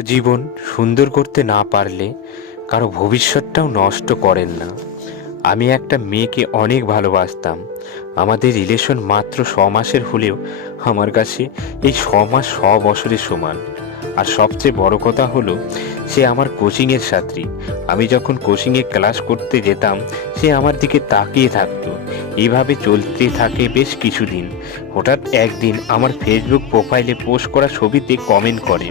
জীবন সুন্দর করতে না পারলে কারও ভবিষ্যৎটাও নষ্ট করেন না। আমি একটা মেয়েকে অনেক ভালোবাসতাম। আমাদের রিলেশন মাত্র ছ মাসের হলেও আমার কাছে এই ছ মাস ছ বছরের সমান। আর সবচেয়ে বড় কথা হলো, সে আমার কোচিংয়ের ছাত্রী। আমি যখন কোচিংয়ে ক্লাস করতে যেতাম, সে আমার দিকে তাকিয়ে থাকতো। এভাবে চলতে থাকে বেশ কিছুদিন। হঠাৎ একদিন আমার ফেসবুক প্রোফাইলে পোস্ট করা ছবিতে কমেন্ট করে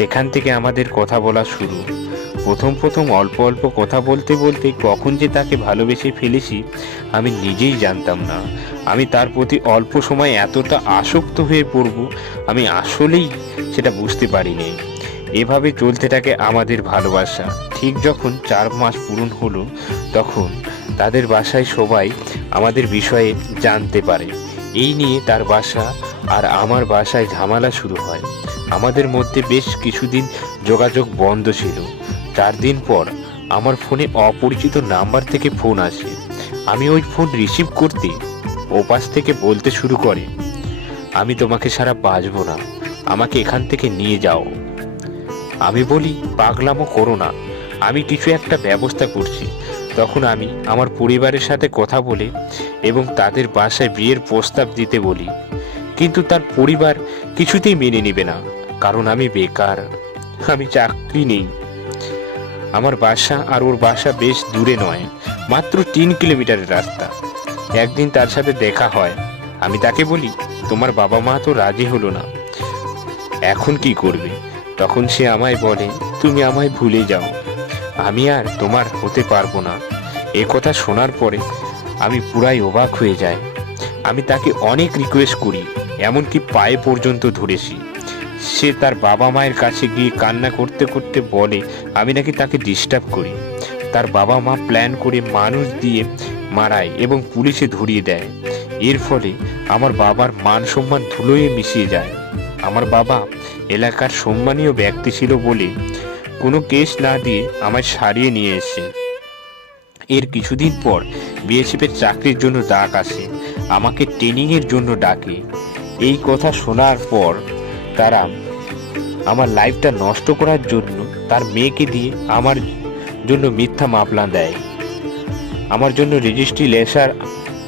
সেখান থেকে আমাদের কথা বলা শুরু। প্রথম প্রথম অল্প অল্প কথা বলতে বলতে কখন যে তাকে ভালোবেসে ফেলেছি, আমি নিজেই জানতাম না। আমি তার প্রতি অল্প সময় এতটা আসক্ত হয়ে পড়ব, আমি আসলেই সেটা বুঝতে পারিনি। এভাবে চলতে থাকে আমাদের ভালোবাসা। ঠিক যখন চার মাস পূরণ হলো, তখন তাদের বাসায় সবাই আমাদের বিষয়ে জানতে পারে। এই নিয়ে তার বাসা আর আমার বাসায় ঝামেলা শুরু হয়। আমাদের মধ্যে বেশ কিছুদিন যোগাযোগ বন্ধ ছিল। চার দিন পর আমার ফোনে অপরিচিত নাম্বার থেকে ফোন আসে। আমি ওই ফোন রিসিভ করতে ওপাশ থেকে বলতে শুরু করে, আমি তোমাকে সারা বাঁচবো না। আমাকে এখান থেকে নিয়ে যাও। আমি বলি, পাগলামো করো না। আমি কিছু একটা ব্যবস্থা করছি। তখন আমি আমার পরিবারের সাথে কথা বলে এবং তাদের বাসায় বিয়ের প্রস্তাব দিতে বলি। কিন্তু তার পরিবার কিছুতেই মেনে নেবে না। কারণ আমি বেকার। আমি চাকরি নেই। আমার বাসা আর ওর বাসা বেশ দূরে নয়, মাত্র তিন কিলোমিটারের রাস্তা। একদিন তার সাথে দেখা হয়। আমি তাকে বলি, তোমার বাবা মা তো রাজি হলো না। এখন কি করবে? তখন সে আমায় বলে, তুমি আমায় ভুলে যাও। আমি আর তোমার হতে পারব না। এ কথা শোনার পরে আমি পুরাই অবাক হয়ে যাই। আমি তাকে অনেক রিকোয়েস্ট করি, এমনকি পায়ে পর্যন্ত ধরেছি। সে তার বাবা মায়ের কাছে গিয়ে কান্না করতে করতে বলে, আমি নাকি তাকে ডিস্টার্ব করি। তার বাবা মা প্ল্যান করে মানুষ দিয়ে মারায় এবং পুলিশে ধরিয়ে দেয়। এর ফলে আমার বাবার মান সম্মান ধুলোয় মিশিয়ে যায়। আমার বাবা এলাকার সম্মানীয় ব্যক্তি ছিল বলে কোনো কেস না দিয়ে আমায় সারিয়ে নিয়ে এসে। এর কিছুদিন পর বিএসএফের চাকরির জন্য ডাক আসে। আমাকে ট্রেনিংয়ের জন্য ডাকে। এই কথা শোনার পর তারা আমার লাইফটা নষ্ট করার জন্য তার মেয়েকে দিয়ে আমার জন্য মিথ্যা মামলা দেয়। আমার জন্য রেজিস্ট্রি লেসার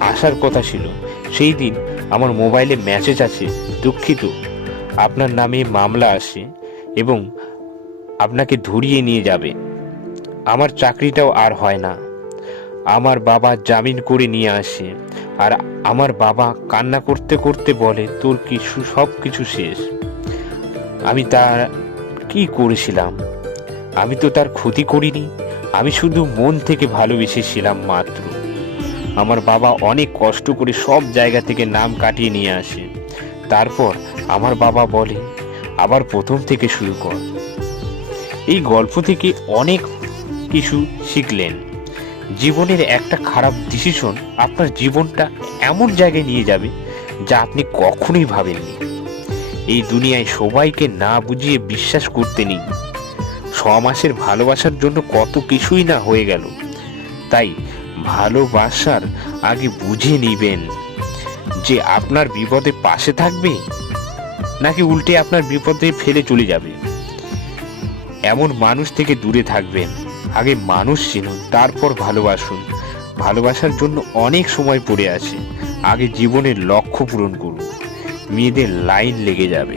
আসার কথা ছিল। সেই দিন আমার মোবাইলে মেসেজ আছে দুঃখিত, আপনার নামে মামলা আসে এবং আপনাকে ধরিয়ে নিয়ে যাবে। আমার চাকরিটাও আর হয় না। আমার বাবা জামিন করে নিয়ে আসে আর আমার বাবা কান্না করতে করতে বলে, তোর কিছু সব কিছু শেষ? আমি তার কি করেছিলাম? আমি তো তার ক্ষতি করিনি। আমি শুধু মন থেকে ভালোবেসেছিলাম মাত্র। আমার বাবা অনেক কষ্ট করে সব জায়গা থেকে নাম কাটিয়ে নিয়ে আসে। তারপর আমার বাবা বলে, আবার প্রথম থেকে শুরু কর। এই গল্প থেকে অনেক কিছু শিখলেন। জীবনের একটা খারাপ ডিসিশন আপনার জীবনটা এমন জায়গায় নিয়ে যাবে যা আপনি কখনোই ভাবেননি। এই দুনিয়ায় সবাইকে না বুঝিয়ে বিশ্বাস করতে নেই। ছ মাসের ভালোবাসার জন্য কত কিছুই না হয়ে গেল। তাই ভালোবাসার আগে বুঝে নিবেন যে আপনার বিপদে পাশে থাকবে নাকি উল্টে আপনার বিপদে ফেলে চলে যাবে। এমন মানুষ থেকে দূরে থাকবেন। আগে মানুষ চিনুন, তারপর ভালোবাসুন। ভালোবাসার জন্য অনেক সময় পড়ে আছে। আগে জীবনের লক্ষ্য পূরণ করুন। মেয়েদের লাইন লেগে যাবে।